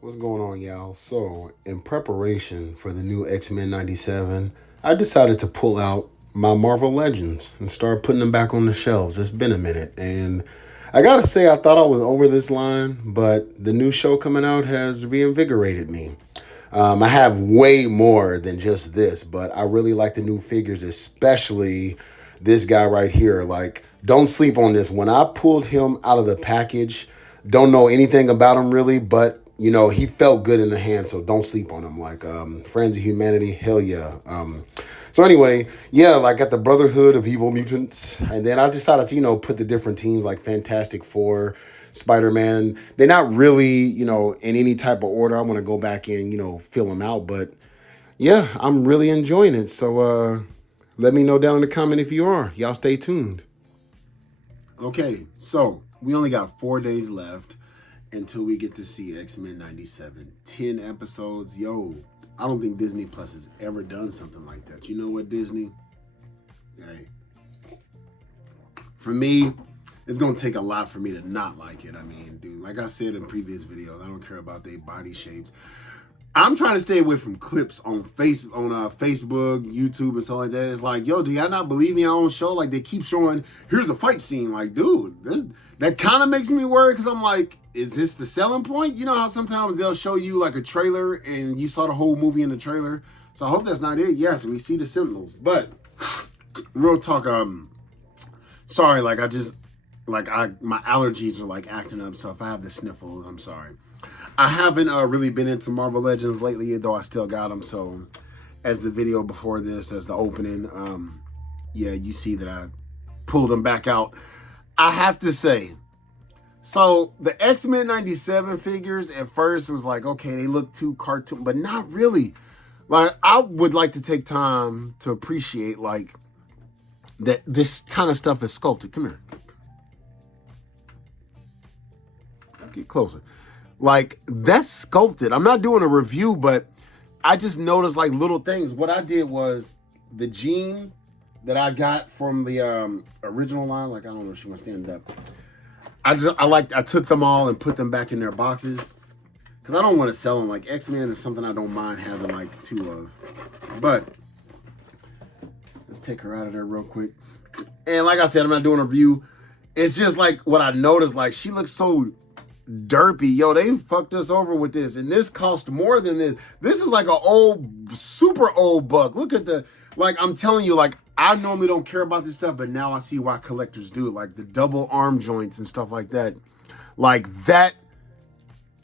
What's going on, y'all? So, in preparation for the new X-Men 97, I decided to pull out my Marvel Legends and start putting them back on the shelves. It's been a minute, and I gotta say, I thought I was over this line, but the new show coming out has reinvigorated me. I have way more than just this, but I really like the new figures, especially this guy right here. Like, don't sleep on this. When I pulled him out of the package, don't know anything about him really, but he felt good in the hand, so don't sleep on him. Like, Friends of Humanity, hell yeah. So anyway, yeah, like at the Brotherhood of Evil Mutants, and then I decided to put the different teams like Fantastic Four, Spider-Man. They're not really in any type of order. I want to go back and fill them out, but yeah, I'm really enjoying it. So let me know down in the comment if you are. Y'all stay tuned. Okay, so we only got 4 days left until we get to see X-Men 97. 10 episodes. Yo, I don't think Disney Plus has ever done something like that. You know what, Disney? Hey, for me, it's going to take a lot for me to not like it. I mean, dude, like I said in previous videos, I don't care about their body shapes. I'm trying to stay away from clips on Facebook, YouTube, and stuff like that. It's like, yo, do y'all not believe in your own show? Like, they keep showing, here's a fight scene. Like, dude, that kind of makes me worry because I'm like, is this the selling point? You know how sometimes they'll show you like a trailer and you saw the whole movie in the trailer? So I hope that's not it. Yes, we see the Sentinels. But real talk, sorry, like my allergies are like acting up. So if I have the sniffle, I'm sorry. I haven't really been into Marvel Legends lately, though I still got them. So, as the video before this, as the opening, yeah, you see that I pulled them back out. I have to say, so the X-Men 97 figures at first was like, okay, they look too cartoon, but not really. Like, I would like to take time to appreciate, like, that this kind of stuff is sculpted. Come here. Get closer. Like, that's sculpted. I'm not doing a review, but I just noticed like little things. What I did was the jean that I got from the original line, like I don't know if she wants to stand up. I took them all and put them back in their boxes because I don't want to sell them. Like X-Men is something I don't mind having like two of. But let's take her out of there real quick. And like I said, I'm not doing a review. It's just like what I noticed. Like she looks so derpy. Yo, they fucked us over with this, and this cost more than this. This is like an old, super old buck. Look at like I'm telling you, like I normally don't care about this stuff, but now I see why collectors do it. Like the double arm joints and stuff like that. Like that,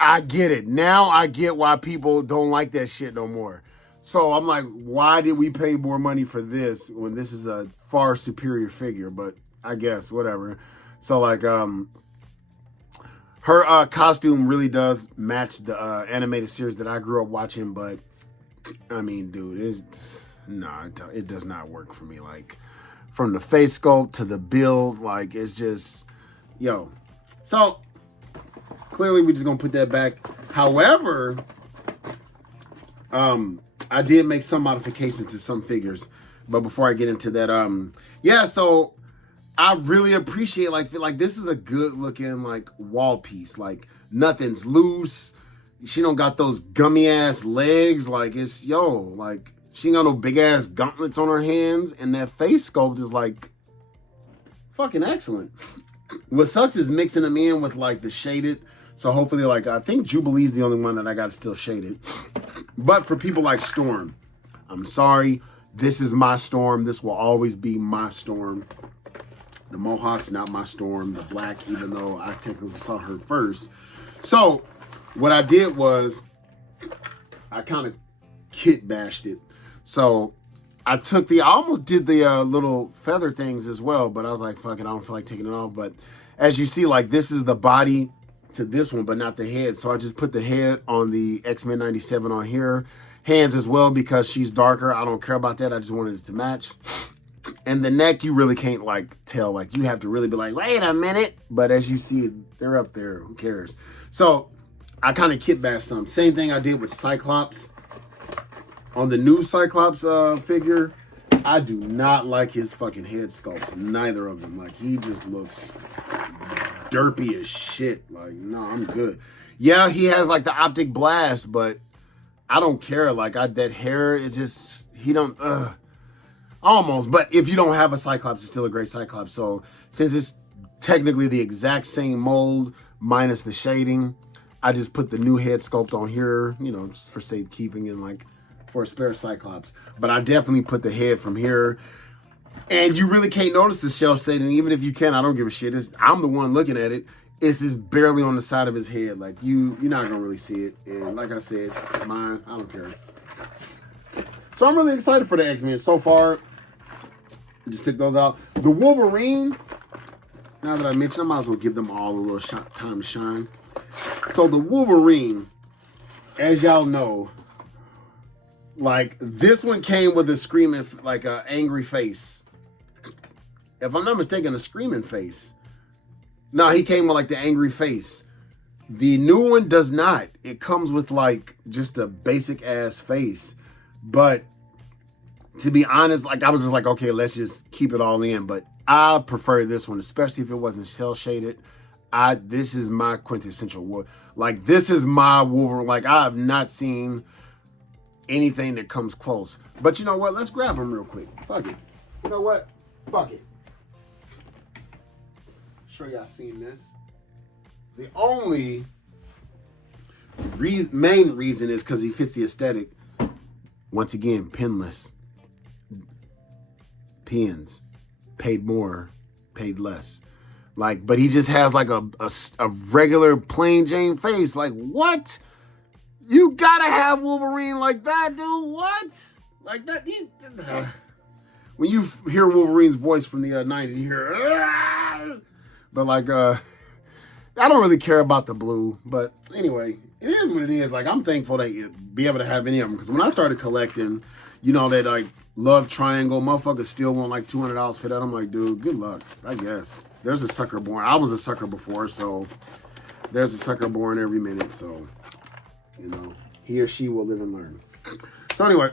I get it. Now I get why people don't like that shit no more. So I'm like, why did we pay more money for this when this is a far superior figure? But I guess, whatever. So like, her costume really does match the animated series that I grew up watching, but I mean, dude, it does not work for me. Like, from the face sculpt to the build, like, it's just, yo. So, clearly, we're just gonna put that back. However, I did make some modifications to some figures, but before I get into that, yeah, so I really appreciate like this is a good looking like wall piece. Like nothing's loose. She don't got those gummy ass legs. Like it's like she ain't got no big ass gauntlets on her hands, and that face sculpt is like fucking excellent. What sucks is mixing them in with like the shaded. So hopefully, like I think Jubilee's the only one that I got still shaded. But for people like Storm, I'm sorry. This is my Storm. This will always be my Storm. The Mohawk's not my Storm. The black, even though I technically saw her first. So, what I did was, I kind of kit bashed it. So, I almost did the little feather things as well, but I was like, fuck it, I don't feel like taking it off. But as you see, like, this is the body to this one, but not the head. So, I just put the head on the X-Men 97 on here. Hands as well, because she's darker. I don't care about that. I just wanted it to match. And the neck, you really can't like tell. Like you have to really be like, wait a minute. But as you see, they're up there. Who cares? So I kind of kit bashed some. Same thing I did with Cyclops. On the new Cyclops figure, I do not like his fucking head sculpts. Neither of them. Like he just looks derpy as shit. Like no, I'm good. Yeah, he has like the optic blast, but I don't care. Like that hair is just he don't almost. But if you don't have a Cyclops, it's still a great Cyclops. So since it's technically the exact same mold minus the shading, I just put the new head sculpt on here, you know, just for safekeeping and like for a spare Cyclops. But I definitely put the head from here. And you really can't notice the shelf shading. Even if you can, I don't give a shit. I'm the one looking at it. It's just barely on the side of his head. Like you're not gonna really see it. And like I said, it's mine. I don't care. So I'm really excited for the X-Men. So far, just took those out. The Wolverine, now that I mentioned, I might as well give them all a little time to shine. So the Wolverine, as y'all know, like this one came with a screaming, like an angry face. If I'm not mistaken, a screaming face. No, he came with like the angry face. The new one does not. It comes with like just a basic ass face. But to be honest, like I was just like, okay, let's just keep it all in. But I prefer this one, especially if it wasn't cell shaded. This is my quintessential Wolverine. Like this is my Wolverine. Like I have not seen anything that comes close. But you know what? Let's grab him real quick. Fuck it. You know what? Fuck it. Sure y'all seen this. The only main reason is because he fits the aesthetic. Once again, pinless. Pins. Paid more, paid less. Like, but he just has like a regular plain Jane face. Like, what? You gotta have Wolverine like that, dude. What? Like that? When you hear Wolverine's voice from the 90s, you hear, Aah! But like, I don't really care about the blue. But anyway, it is what it is. Like, I'm thankful that you be able to have any of them. Because when I started collecting, you know, that like love triangle, motherfuckers still want like $200 for that. I'm like, dude, good luck. I guess. There's a sucker born. I was a sucker before, so there's a sucker born every minute. So, you know, he or she will live and learn. So anyway,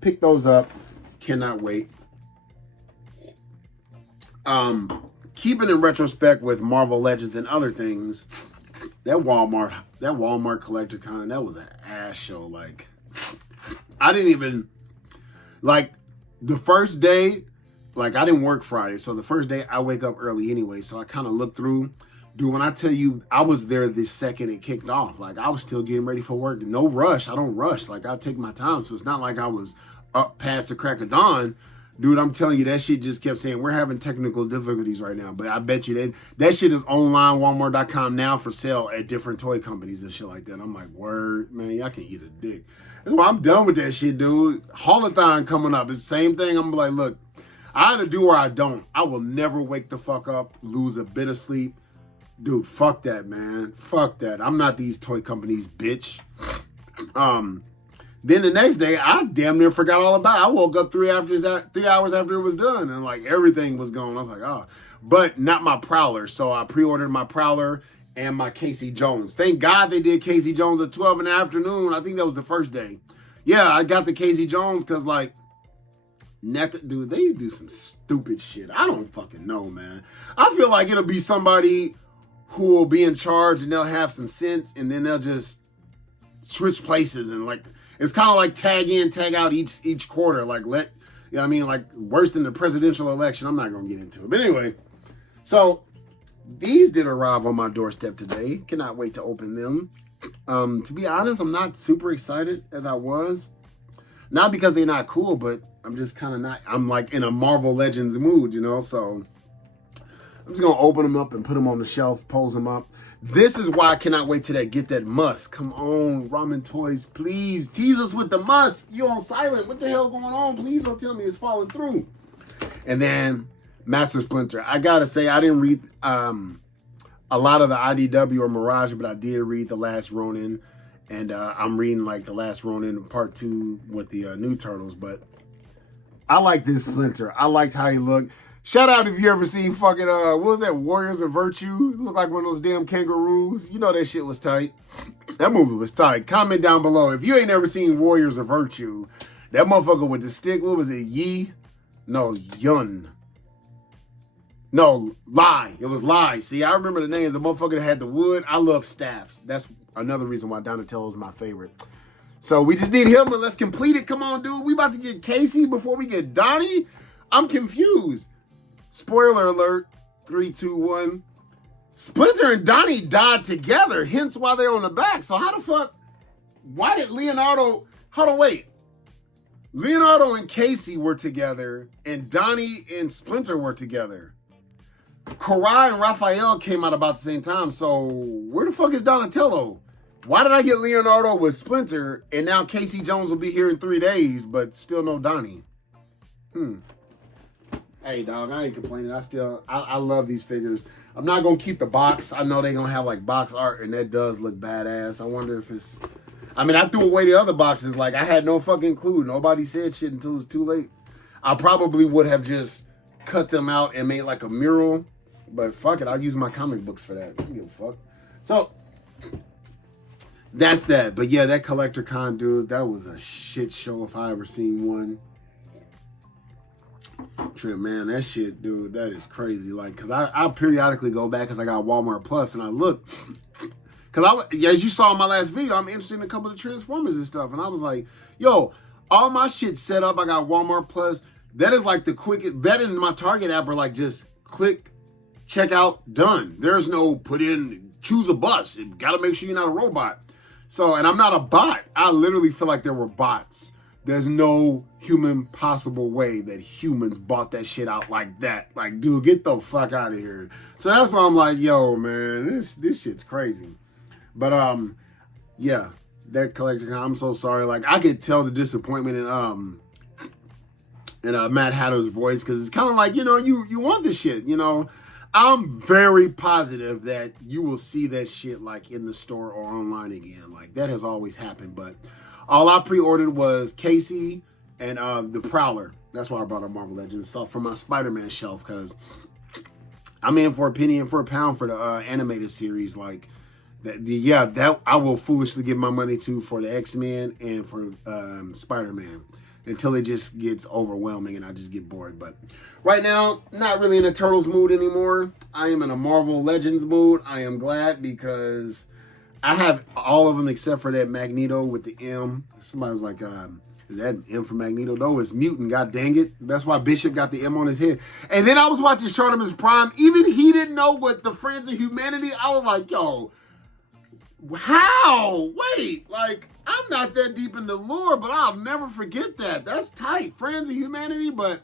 pick those up. Cannot wait. Keeping in retrospect with Marvel Legends and other things, that Walmart collector con, that was an ass show. Like, I didn't even, like, the first day, like, I didn't work Friday, so the first day I wake up early anyway, so I kind of looked through. Dude, when I tell you, I was there the second it kicked off. Like, I was still getting ready for work. No rush. I don't rush. Like, I take my time, so it's not like I was up past the crack of dawn. Dude, I'm telling you, that shit just kept saying, we're having technical difficulties right now. But I bet you that shit is online, Walmart.com now for sale at different toy companies and shit like that. I'm like, word, man, y'all can eat a dick. Well, I'm done with that shit, dude. Haulathon coming up. It's the same thing. I'm like, look, I either do or I don't. I will never wake the fuck up, lose a bit of sleep. Dude, fuck that, man. Fuck that. I'm not these toy companies, bitch. Then the next day, I damn near forgot all about it. I woke up 3 hours after it was done, and like everything was gone. I was like, oh, but not my Prowler. So I pre-ordered my Prowler and my Casey Jones. Thank God they did Casey Jones at 12 in the afternoon. I think that was the first day. Yeah, I got the Casey Jones because like, dude, they do some stupid shit. I don't fucking know, man. I feel like it'll be somebody who will be in charge and they'll have some sense, and then they'll just switch places and like. It's kind of like tag in, tag out each quarter. Like you know what I mean? Like worse than the presidential election. I'm not going to get into it. But anyway, so these did arrive on my doorstep today. Cannot wait to open them. To be honest, I'm not super excited as I was. Not because they're not cool, but I'm just kind of not. I'm like in a Marvel Legends mood, you know? So I'm just going to open them up and put them on the shelf, pose them up. This is why I cannot wait till get that must. Come on, Ramen Toys, please tease us with the must. You on silent? What the hell going on? Please don't tell me it's falling through. And then Master Splinter. I gotta say, I didn't read a lot of the IDW or Mirage, but I did read The Last Ronin, and I'm reading like The Last Ronin Part 2 with the new Turtles. But I like this Splinter. I liked how he looked. Shout out if you ever seen fucking, what was that, Warriors of Virtue? Looked like one of those damn kangaroos. You know that shit was tight. That movie was tight. Comment down below. If you ain't never seen Warriors of Virtue, that motherfucker with the stick, what was it, Yi? No, Yun. No, Lai. It was Lai. See, I remember the names. The motherfucker that had the wood. I love staffs. That's another reason why Donatello is my favorite. So we just need him, and let's complete it. Come on, dude. We about to get Casey before we get Donnie? I'm confused. Spoiler alert. 3, 2, 1. Splinter and Donnie died together, hence why they're on the back. So how the fuck? Why did Leonardo... Hold on, wait. Leonardo and Casey were together, and Donnie and Splinter were together. Karai and Raphael came out about the same time, so where the fuck is Donatello? Why did I get Leonardo with Splinter, and now Casey Jones will be here in 3 days, but still no Donnie? Hey, dog, I ain't complaining. I love these figures. I'm not going to keep the box. I know they're going to have, like, box art, and that does look badass. I wonder if it's... I mean, I threw away the other boxes. Like, I had no fucking clue. Nobody said shit until it was too late. I probably would have just cut them out and made, like, a mural. But fuck it. I'll use my comic books for that. I don't give a fuck. So, that's that. But, yeah, that Collector Con, dude, that was a shit show if I ever seen one. Trip, man, that shit, dude, that is crazy. Like, because I periodically go back because I got Walmart Plus and I look... Because as you saw in my last video, I'm interested in a couple of Transformers and stuff. And I was like, yo, all my shit set up. I got Walmart Plus. That is like the quickest. That and my Target app are like just click, check out, done. There's no put in, choose a bus. You got to make sure you're not a robot. So, and I'm not a bot. I literally feel like there were bots. There's no human possible way that humans bought that shit out like that. Like, dude, get the fuck out of here. So that's why I'm like, yo, man, this shit's crazy. But yeah, that Collector, I'm so sorry. Like, I could tell the disappointment in Mad Hatter's voice, because it's kind of like, you know, you want this shit, you know. I'm very positive that you will see that shit like in the store or online again. Like, that has always happened. But all I pre-ordered was Casey and the Prowler. That's why I brought up Marvel Legends. So from my Spider-Man shelf, because I'm in for a penny and for a pound for the animated series. Like, that I will foolishly give my money to for the X-Men and for Spider-Man until it just gets overwhelming and I just get bored. But right now, not really in a Turtles mood anymore. I am in a Marvel Legends mood. I am glad because I have all of them except for that Magneto with the M. Somebody's like, is that an M for Magneto? No, it's Mutant, god dang it. That's why Bishop got the M on his head. And then I was watching Shartimus Prime. Even he didn't know what the Friends of Humanity. I was like, yo, how? Wait, like, I'm not that deep in the lore, but I'll never forget that. That's tight. Friends of Humanity, but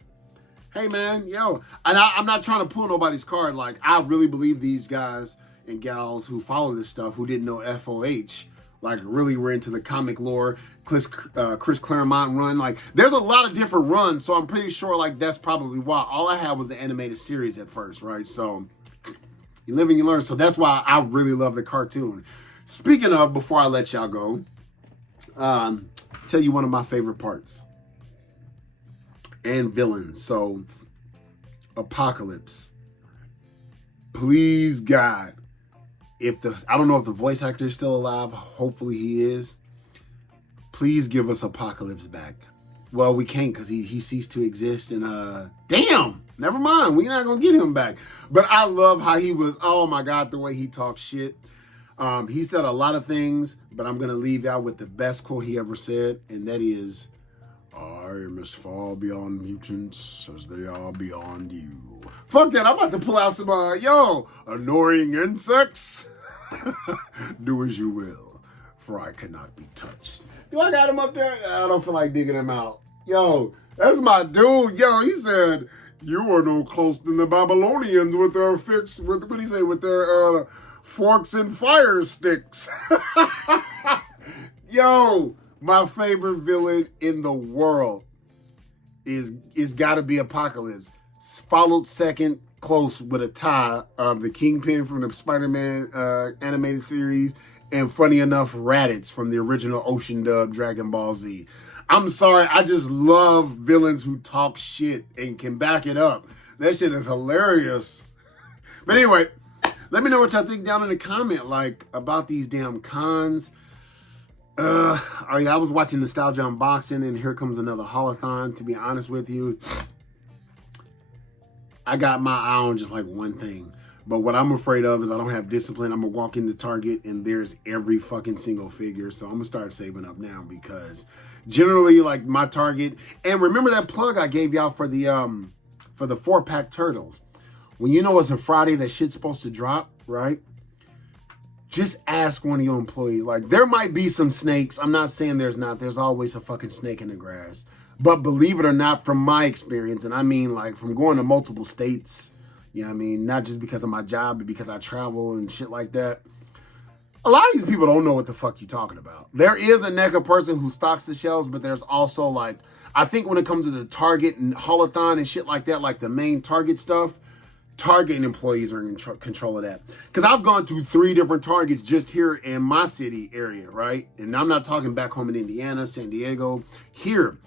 hey, man, yo. And I'm not trying to pull nobody's card. Like, I really believe these guys and gals who follow this stuff, who didn't know FOH, like, really were into the comic lore. Chris Claremont run. Like, there's a lot of different runs, so I'm pretty sure, like, that's probably why. All I had was the animated series at first, right? So, you live and you learn. So that's why I really love the cartoon. Speaking of, before I let y'all go, tell you one of my favorite parts. And villains. So, Apocalypse. Please, God. I don't know if the voice actor is still alive. Hopefully he is. Please give us Apocalypse back. Well, we can't because he ceased to exist. And, damn. Never mind. We're not going to get him back. But I love how he was. Oh, my God. The way he talks shit. He said a lot of things, but I'm going to leave out with the best quote he ever said, and that is, I am as far beyond mutants as they are beyond you. Fuck that, I'm about to pull out some, annoying insects. Do as you will, for I cannot be touched. Do I got him up there? I don't feel like digging him out. Yo, that's my dude. Yo, he said, you are no close than the Babylonians with their what did he say, with their, forks and fire sticks. Yo, my favorite villain in the world is gotta be Apocalypse. Followed second, close with a tie, of the Kingpin from the Spider-Man animated series, and funny enough, Raditz from the original Ocean dub Dragon Ball Z. I'm sorry, I just love villains who talk shit and can back it up. That shit is hilarious. But anyway, let me know what y'all think down in the comment, like, about these damn cons. I was watching Nostalgia Unboxing, and here comes another holothon. To be honest with you, I got my eye on just like one thing. But what I'm afraid of is I don't have discipline. I'm going to walk into Target and there's every fucking single figure. So I'm going to start saving up now because generally like my Target. And remember that plug I gave y'all for the 4-pack turtles. When you know it's a Friday that shit's supposed to drop, right? Just ask one of your employees. Like, there might be some snakes. I'm not saying there's not. There's always a fucking snake in the grass. But believe it or not, from my experience, and I mean like from going to multiple states, you know what I mean? Not just because of my job, but because I travel and shit like that. A lot of these people don't know what the fuck you're talking about. There is a NECA person who stocks the shelves, but there's also like, I think when it comes to the Target and Holothon and shit like that, like the main Target stuff, Target employees are in control of that. Because I've gone to 3 different Targets just here in my city area, right? And I'm not talking back home in Indiana, San Diego, here.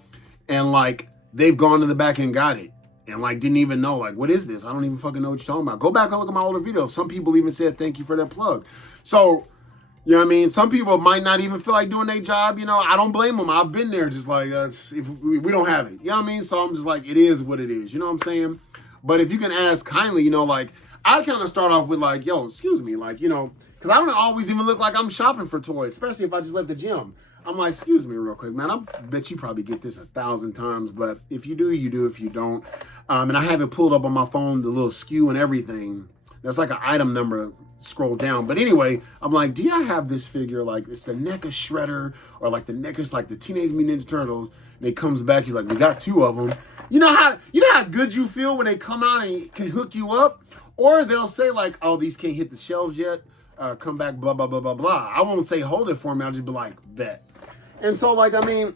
And like, they've gone to the back and got it. And like, didn't even know, like, what is this? I don't even fucking know what you're talking about. Go back and look at my older videos. Some people even said, thank you for that plug. So, you know what I mean? Some people might not even feel like doing their job. You know, I don't blame them. I've been there just like, if we don't have it. You know what I mean? So I'm just like, it is what it is. You know what I'm saying? But if you can ask kindly, you know, like, I kind of start off with like, yo, excuse me, like, you know, because I don't always even look like I'm shopping for toys, especially if I just left the gym. I'm like, excuse me real quick, man. I bet you probably get this 1,000 times, but if you do, you do. If you don't. And I have it pulled up on my phone, the little SKU and everything. There's like an item number, scroll down. But anyway, I'm like, do y'all have this figure? Like, it's the NECA Shredder or like the NECA's like the Teenage Mutant Ninja Turtles. And it comes back, he's like, we got 2 of them. You know how good you feel when they come out and can hook you up? Or they'll say like, oh, these can't hit the shelves yet. Come back, blah, blah, blah, blah, blah. I won't say hold it for me. I'll just be like, bet. And so like, I mean,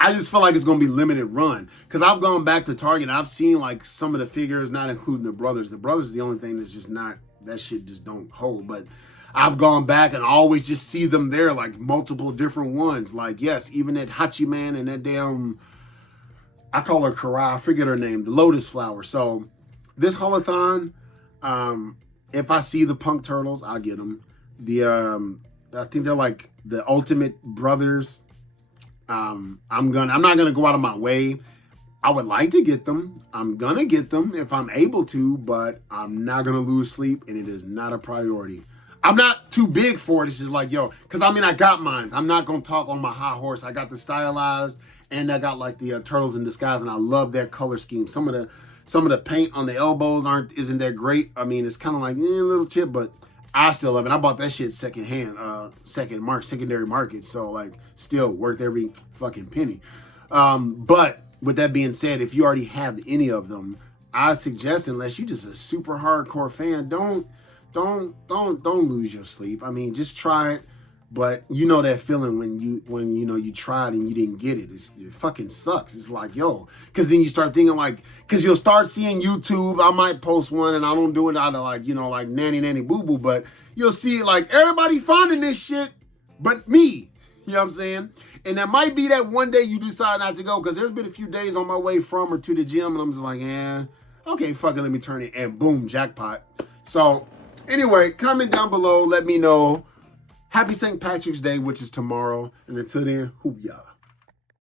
I just feel like it's going to be limited run. Because I've gone back to Target and I've seen like some of the figures, not including the brothers. The brothers is the only thing that's just not, that shit just don't hold. But I've gone back and I always just see them there, like multiple different ones. Like, yes, even that Hachiman and that damn, I call her Karai, I forget her name, the Lotus Flower. So this Holothon, if I see the Punk Turtles, I'll get them. I think they're like the Ultimate Brothers. I'm not gonna go out of my way. I would like to get them. I'm gonna get them if I'm able to, but I'm not gonna lose sleep, and it is not a priority. I'm not too big for it. It's just like, yo, because I mean, I got mine. I'm not gonna talk on my high horse. I got the stylized, and I got like the Turtles in Disguise, and I love that color scheme. Some of the paint on the elbows isn't that great. I mean, it's kind of like a little chip, but I still love it. I bought that shit secondhand, secondary market. So like, still worth every fucking penny. But with that being said, if you already have any of them, I suggest, unless you just a super hardcore fan, don't lose your sleep. I mean, just try it. But you know that feeling when you tried and you didn't get it. It fucking sucks. It's like, yo, because then you start thinking like, because you'll start seeing YouTube. I might post one and I don't do it out of like, you know, like nanny boo boo, but you'll see it like everybody finding this shit, but me. You know what I'm saying? And that might be that one day you decide not to go, because there's been a few days on my way from or to the gym and I'm just like, okay, fuck it, let me turn it, and boom, jackpot. So anyway, comment down below, let me know. Happy St. Patrick's Day, which is tomorrow. And until then, hoop ya.